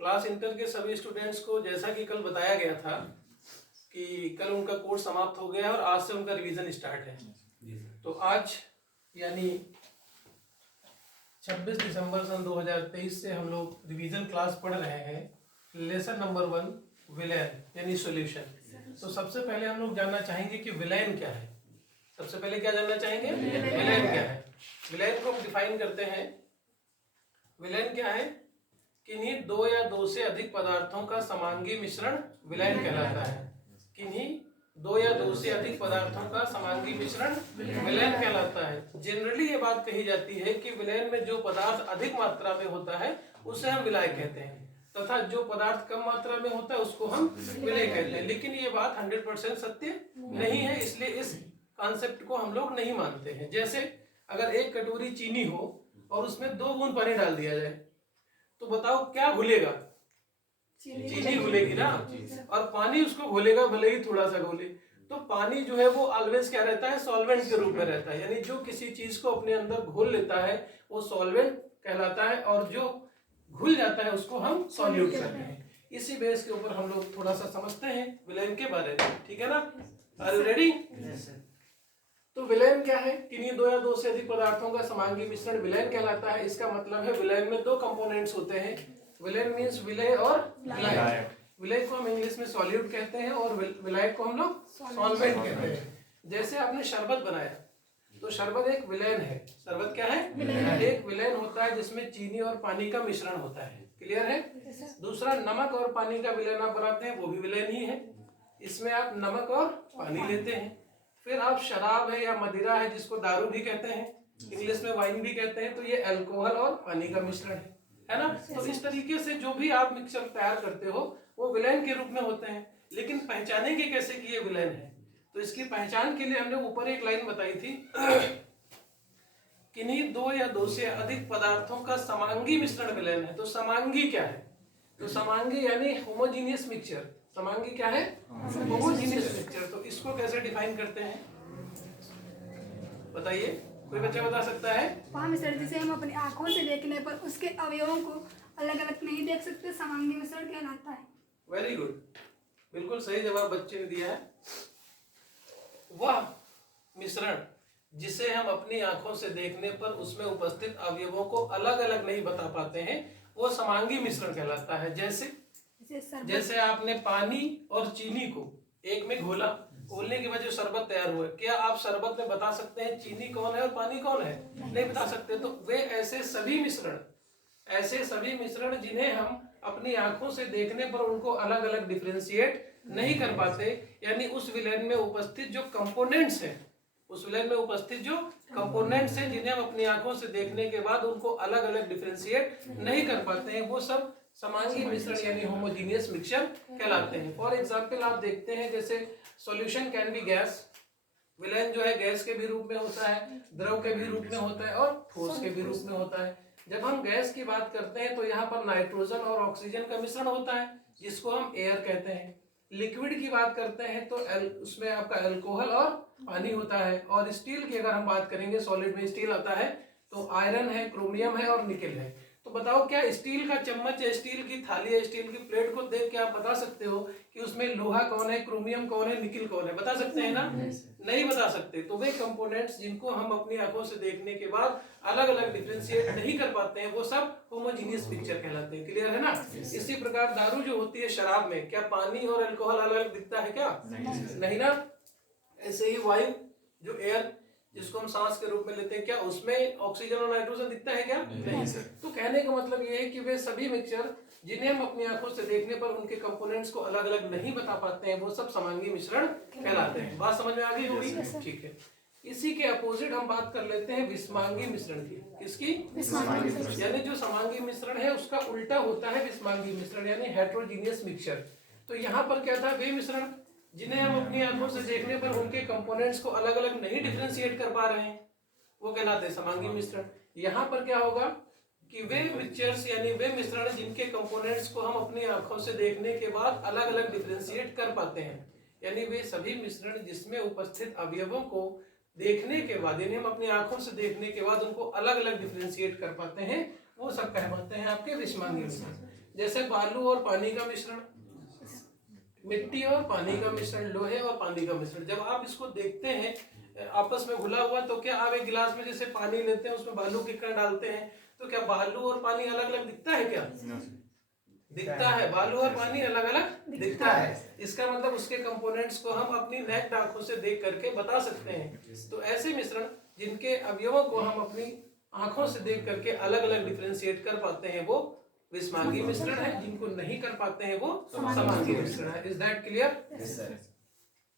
Class inter के सभी students को जैसा कि कल बताया गया था कि कल उनका कोर्स समाप्त हो गया और आज से उनका रिवीजन स्टार्ट है। तो आज यानी 26 दिसंबर सन 2023 से हम लोग रिवीजन क्लास पढ़ रहे हैं। लेसन नंबर 1 विलेन यानी सॉल्यूशन। तो सबसे पहले हम लोग जानना चाहेंगे कि विलेन क्या है। सबसे पहले क्या जानना चाहेंगे? विलेन क्या है। विलेन को हम डिफाइन करते हैं। विलेन क्या है? किन्हीं दो या दो से अधिक पदार्थों का समांगी मिश्रण विलेन कहलाता है। किन्हीं दो या दो से अधिक पदार्थों का समांगी मिश्रण विलेन कहलाता है। जनरली ये बात कही जाती है कि विलेन में जो पदार्थ अधिक मात्रा में होता है उसे हम विलायक कहते हैं, तथा जो पदार्थ कम मात्रा में होता है उसको हम विलेय कहते हैं। लेकिन ये बात 100% सत्य नहीं है, इसलिए इस कॉन्सेप्ट को हम लोग नहीं मानते हैं। जैसे अगर एक कटोरी चीनी हो और उसमें 2 बूंद पानी डाल दिया जाए तो बताओ क्या घुलेगा? चीनी घुलेगी ना, और पानी उसको घोलेगा, भले ही थोड़ा सा घोले। तो पानी जो है वो ऑलवेज क्या रहता है? सॉल्वेंट के रूप में रहता है। यानी जो किसी चीज को अपने अंदर घोल लेता है वो सॉल्वेंट कहलाता है, और जो घुल जाता है उसको हम सॉल्यूट कहते हैं। इसी बेस के ऊपर हम लोग थोड़ा सा समझते हैं विलेन के बारे में, ठीक है ना? Are you ready? तो विलेन क्या है? किन्हीं दो या दो से अधिक पदार्थों का समांगी मिश्रण विलेन कहलाता है। इसका मतलब है विलेन में 2 कंपोनेंट्स होते हैं। विलेन मींस विलेय और विलायक। विलेय को हम इंग्लिश में सॉल्यूट कहते हैं और विलायक को हम लोग सॉल्वेंट कहते हैं। जैसे आपने शरबत बनाया तो शरबत एक विलेन है। शरबत क्या है? एक विलेन होता है जिसमें चीनी और पानी का मिश्रण होता है। क्लियर है? दूसरा नमक और पानी का विलेन आप बनाते हैं, वो भी विलेन ही है। इसमें आप नमक और पानी लेते हैं। फिर आप शराब है या मदिरा है, जिसको दारू भी कहते हैं, इंग्लिश में वाइन भी कहते हैं, तो ये अल्कोहल और पानी का मिश्रण है ना? तो इस तरीके से जो भी आप मिक्सचर तैयार करते हो वो विलेन के रूप में होते हैं। लेकिन पहचानेंगे कैसे कि ये विलेन है? तो इसकी पहचान के लिए हमने ऊपर एक लाइन बताई थी किन्हीं दो या दो से अधिक पदार्थों का समांगी मिश्रण विलेन है। तो समांगी क्या है? तो समांगी यानी होमोजीनियस मिक्सचर। समांगी क्या है? Homogeneous mixture. तो इसको कैसे डिफाइन करते हैं बताइए, कोई बच्चा बता सकता है? वहाँ मिश्रण जिसे हम अपनी आंखों से देखने पर उसके अवयवों को अलग अलग नहीं देख सकते, समांगी मिश्रण कहलाता है। वेरी गुड, बिल्कुल सही जवाब बच्चे ने दिया है। वह मिश्रण जिसे हम अपनी आंखों से देखने पर उसमें उपस्थित अवयवों को अलग अलग नहीं बता पाते हैं वो समांगी मिश्रण कहलाता है। जैसे आपने पानी और चीनी को एक में घोला, घोलने के बाद जो शरबत तैयार हुआ, क्या आप शरबत में बता सकते हैं चीनी कौन है और पानी कौन है? नहीं बता सकते। तो वे ऐसे सभी मिश्रण जिन्हें हम अपनी आंखों से देखने पर उनको अलग अलग डिफरेंशिएट नहीं कर पाते, यानी उस विलेन में उपस्थित जो कंपोनेंट्स हैं, जिन्हें हम अपनी आंखों से देखने के बाद उनको अलग अलग डिफरेंशिएट नहीं कर पाते हैं, वो सब समांगी मिश्रण यानी होमोजीनियस मिक्सचर कहलाते हैं। फॉर एग्जांपल आप देखते हैं जैसे solution can be gas. Villain जो है गैस के भी रूप में होता है, द्रव के भी रूप में होता है और ठोस के भी रूप में होता है। जब हम गैस की बात करते हैं तो यहाँ पर नाइट्रोजन और ऑक्सीजन का मिश्रण होता है जिसको हम एयर कहते हैं। लिक्विड की बात करते हैं तो उसमें आपका अल्कोहल और पानी होता है। और स्टील की अगर हम बात करेंगे, सॉलिड में स्टील आता है तो आयरन है, क्रोमियम है और निकेल है। तो बताओ क्या स्टील का चम्मच या स्टील की थाली या स्टील की प्लेट को देख के आप बता सकते हो कि उसमें लोहा कौन है, क्रोमियम कौन है, निकिल कौन है? बता सकते हैं ना? नहीं बता सकते। तो वे कंपोनेंट्स जिनको हम अपनी आंखों से देखने के बाद अलग अलग डिफरेंशिएट नहीं कर पाते हैं वो सब होमोजीनियस मिक्सचर कहलाते हैं। क्लियर है ना? इसी प्रकार दारू जो होती है, शराब में क्या पानी और अल्कोहल अलग अलग दिखता है क्या? नहीं ना? ऐसे ही वायु जो एयर जिसको हम सांस के रूप में लेते हैं, क्या उसमें ऑक्सीजन और नाइट्रोजन दिखता है क्या? नहीं सर। तो कहने का मतलब ये है कि वे सभी मिक्सचर जिन्हें हम अपनी आंखों से देखने पर उनके कंपोनेंट्स को अलग अलग नहीं बता पाते हैं वो सब समांगी मिश्रण कहलाते हैं। बात समझ में आ गई होगी? ठीक है। इसी के अपोजिट हम बात कर लेते हैं विषमांगी मिश्रण की। किसकी? विषमांगी मिश्रण। यानी जो समांगी मिश्रण है उसका उल्टा होता है विषमांगी मिश्रण यानी हेट्रोजीनियस मिक्सचर। तो यहाँ पर क्या था? वे मिश्रण जिन्हें हम अपनी आंखों से देखने पर उनके कंपोनेंट्स को अलग अलग नहीं डिफरेंशिएट कर पा रहे हैं वो कहलाते हैं समांगी मिश्रण। यहाँ पर क्या होगा कि वे मिक्सचर्स यानी वे मिश्रण जिनके कंपोनेंट्स को हम अपनी आंखों से देखने के बाद अलग अलग डिफरेंशिएट कर पाते हैं, यानी वे सभी मिश्रण जिसमें उपस्थित अवयवों को देखने के बाद, यानी हम अपनी आंखों से देखने के बाद उनको अलग अलग डिफरेंशिएट कर पाते हैं, वो सब कहलाते हैं आपके विषमांगी मिश्रण। जैसे बालू और पानी का मिश्रण, मिट्टी और पानी का मिश्रण, लोहे और पानी का मिश्रण। जब आप इसको देखते हैं आपस में घुला हुआ, तो क्या आप एक गिलास में जैसे पानी लेते हैं, उसमें बालू के कण डालते हैं, तो क्या बालू और पानी अलग अलग दिखता है? क्या दिखता है? बालू और पानी अलग अलग दिखता है। इसका मतलब उसके कंपोनेंट्स को हम अपनी नेक्ड आंखों से देख करके बता सकते हैं। तो ऐसे मिश्रण जिनके अवयवों को हम अपनी आंखों से देख करके अलग अलग डिफरेंशिएट कर पाते हैं, वो विस्मांगी मिश्रण है। जिनको नहीं कर पाते हैं, वो समांगी मिश्रण है। Is that clear?